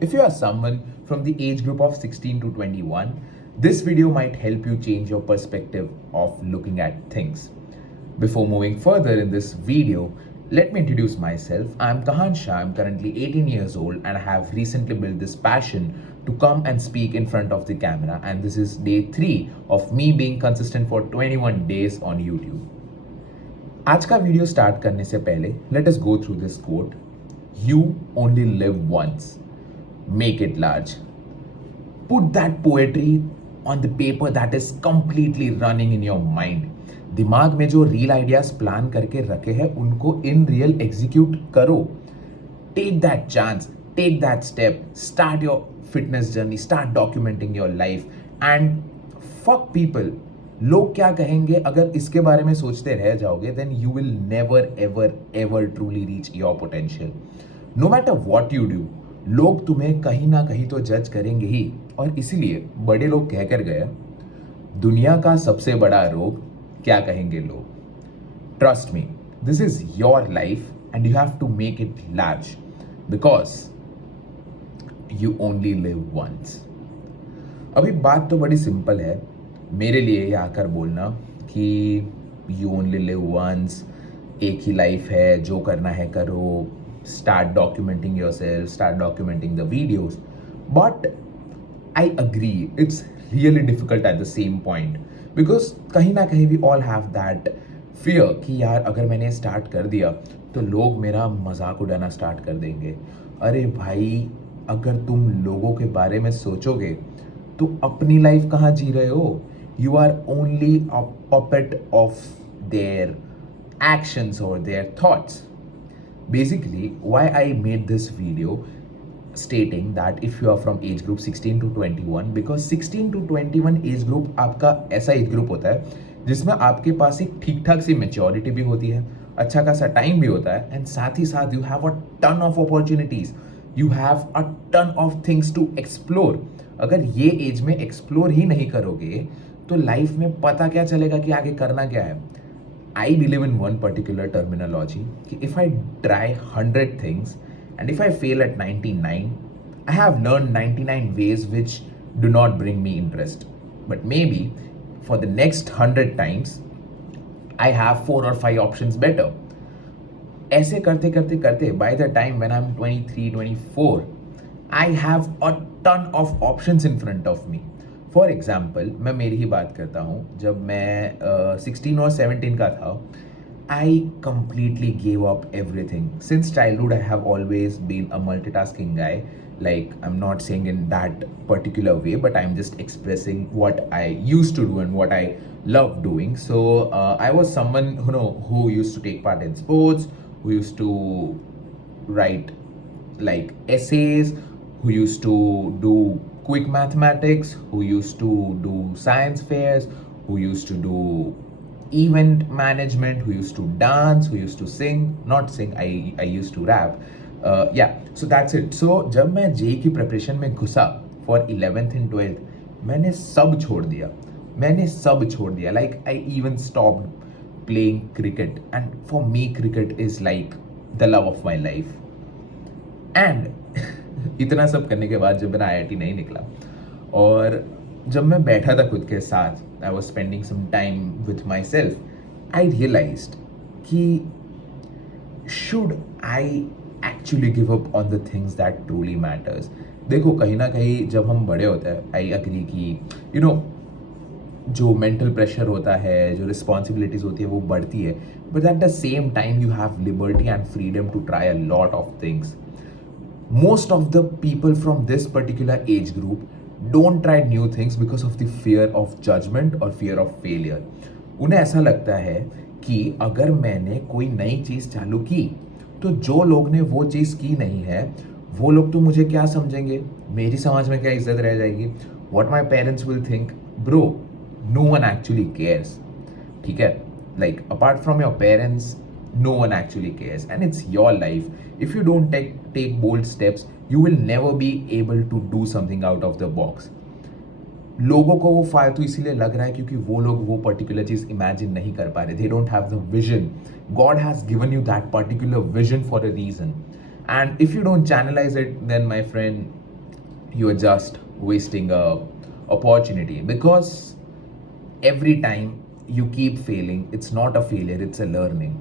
If you are someone from the age group of 16 to 21, this video might help you change your perspective of looking at things. Before moving further in this video, let me introduce myself. I'm Kahan Shah. I'm currently 18 years old and I have recently built this passion to come and speak in front of the camera. And this is day 3 of me being consistent for 21 days on YouTube. आज का video start करने से पहले let us go through this quote. You only live once. Make it large. Put that poetry on the paper that is completely running in your mind. दिमाग में जो real ideas plan करके रखे हैं उनको इन रियल एग्जीक्यूट करो. Take that chance, take that step, start your fitness journey, start documenting your life and fuck people. लोग क्या कहेंगे अगर इसके बारे में सोचते रह जाओगे, then you will never ever ever truly reach your potential. No matter what you do, लोग तुम्हें कहीं ना कहीं तो जज करेंगे ही. और इसीलिए बड़े लोग कहकर गए, दुनिया का सबसे बड़ा रोग क्या कहेंगे लोग. Trust me, this is your life and you have to make it large because you only live once. अभी बात तो बड़ी सिंपल है मेरे लिए ये आकर बोलना कि यू ओनली लिव वंस, एक ही लाइफ है, जो करना है करो, start documenting yourself, start documenting the videos. But I agree, it's really difficult at the same point because कहीं ना कहीं we all have that fear कि यार अगर मैंने स्टार्ट कर दिया तो लोग मेरा मजाक उड़ाना स्टार्ट कर देंगे. अरे भाई, अगर तुम लोगों के बारे में सोचोगे तो अपनी लाइफ कहाँ जी रहे हो. You are only a puppet of their actions or their thoughts. Basically, why I made this video stating that if you are from age group 16 to 21, because 16 to 21 age group आपका ऐसा age group होता है जिसमें आपके पास एक ठीक ठाक सी maturity भी होती है, अच्छा खासा टाइम भी होता है, एंड साथ ही साथ you have a ton of opportunities, you have a ton of things to explore. अगर ये एज में एक्सप्लोर ही नहीं करोगे तो लाइफ में पता क्या चलेगा कि आगे करना क्या है. I believe in one particular terminology. If I try 100 things and if I fail at 99, I have learned 99 ways which do not bring me interest. But maybe for the next 100 times, I have 4 or 5 options better. ऐसे करते करते करते by the time when I'm 23, 24, I have a ton of options in front of me. For example मैं मेरी ही बात करता हूँ. जब मैं 16 और 17 का था, I completely gave up everything. Since childhood I have always been a multitasking guy. Like, I'm not saying in that particular way, but I'm just expressing what I used to do and what I love doing. So I was someone who used to take part in sports, who used to write like essays, who used to do quick mathematics, who used to do science fairs, who used to do event management, who used to dance, who used to sing. Not sing, I used to rap. Yeah, so that's it. So जब मैं JEE की preparation में घुसा for 11th and 12th, मैंने सब छोड़ दिया. Like, I even stopped playing cricket, and for me cricket is like the love of my life. And इतना सब करने के बाद जब मेरा IIT नहीं निकला और जब मैं बैठा था खुद के साथ, I was spending some time with myself, I realised कि should I actually give up on the things that truly matters. देखो, कहीं ना कहीं जब हम बड़े होते हैं, आई अग्री कि जो मेंटल प्रेशर होता है, जो रिस्पॉन्सिबिलिटीज होती है वो बढ़ती है, but at the same time you have liberty and freedom to try a lot of things. Most of the people from this particular age group don't try new things because of the fear of judgment or fear of failure. उन्हें ऐसा लगता है कि अगर मैंने कोई नई चीज़ चालू की तो जो लोग ने वो चीज़ की नहीं है वो लोग तो मुझे क्या समझेंगे, मेरी समाज में क्या इज्जत रह जाएगी, what my parents will think. Bro, no one actually cares. ठीक है, like apart from your parents, no one actually cares, and it's your life. If you don't take bold steps, you will never be able to do something out of the box. लोगों को वो फालतू इसीलिए लग रहा है क्योंकि वो लोग वो पर्टिकुलर चीज इमेजिन नहीं कर पा रहे. They don't have the vision. God has given you that particular vision for a reason, and if you don't channelise it, then my friend, you are just wasting a opportunity, because every time you keep failing, it's not a failure, it's a learning.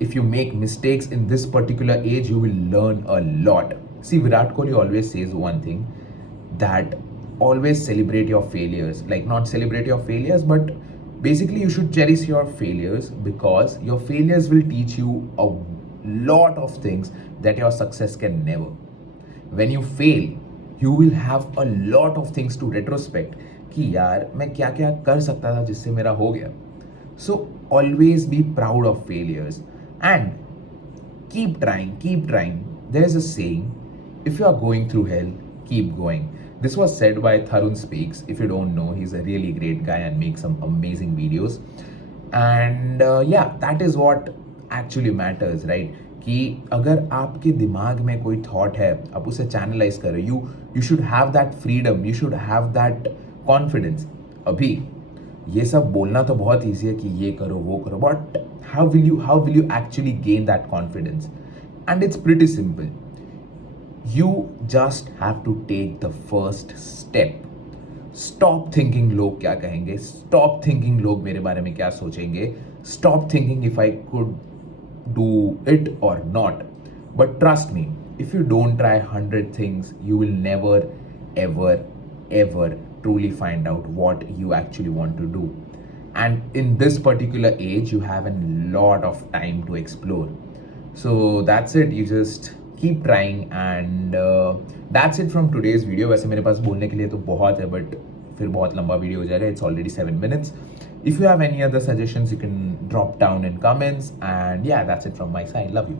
If you make mistakes in this particular age, you will learn a lot. See, Virat Kohli always says one thing, that always celebrate your failures. Like, not celebrate your failures, but basically, you should cherish your failures, because your failures will teach you a lot of things that your success can never. When you fail, you will have a lot of things to retrospect कि यार मैं क्या क्या कर सकता था जिससे मेरा हो गया. So always be proud of failures and keep trying, keep trying. There is a saying, if you are going through hell, keep going. This was said by Tharun Speaks. If you don't know, he's a really great guy and makes some amazing videos. And yeah, that is what actually matters, right? कि अगर आपके दिमाग में कोई thought है, आप उसे channelise करो. You should have that freedom, you should have that confidence. अभी ये सब बोलना तो बहुत ईजी है कि ये करो वो करो, but how will you actually gain that confidence? And it's pretty simple. You just have to take the first step. Stop thinking लोग क्या कहेंगे. Stop thinking लोग मेरे बारे में क्या सोचेंगे. Stop thinking if I could do it or not. But trust me, if you don't try 100 things, you will never, ever, ever truly find out what you actually want to do. And in this particular age, you have a lot of time to explore. So that's it. You just keep trying, and that's it from today's video. वैसे मेरे पास बोलने के लिए तो बहुत है, but फिर बहुत लंबा वीडियो हो जाएगा. It's already 7 minutes. If you have any other suggestions, you can drop down in comments. And yeah, that's it from my side. Love you.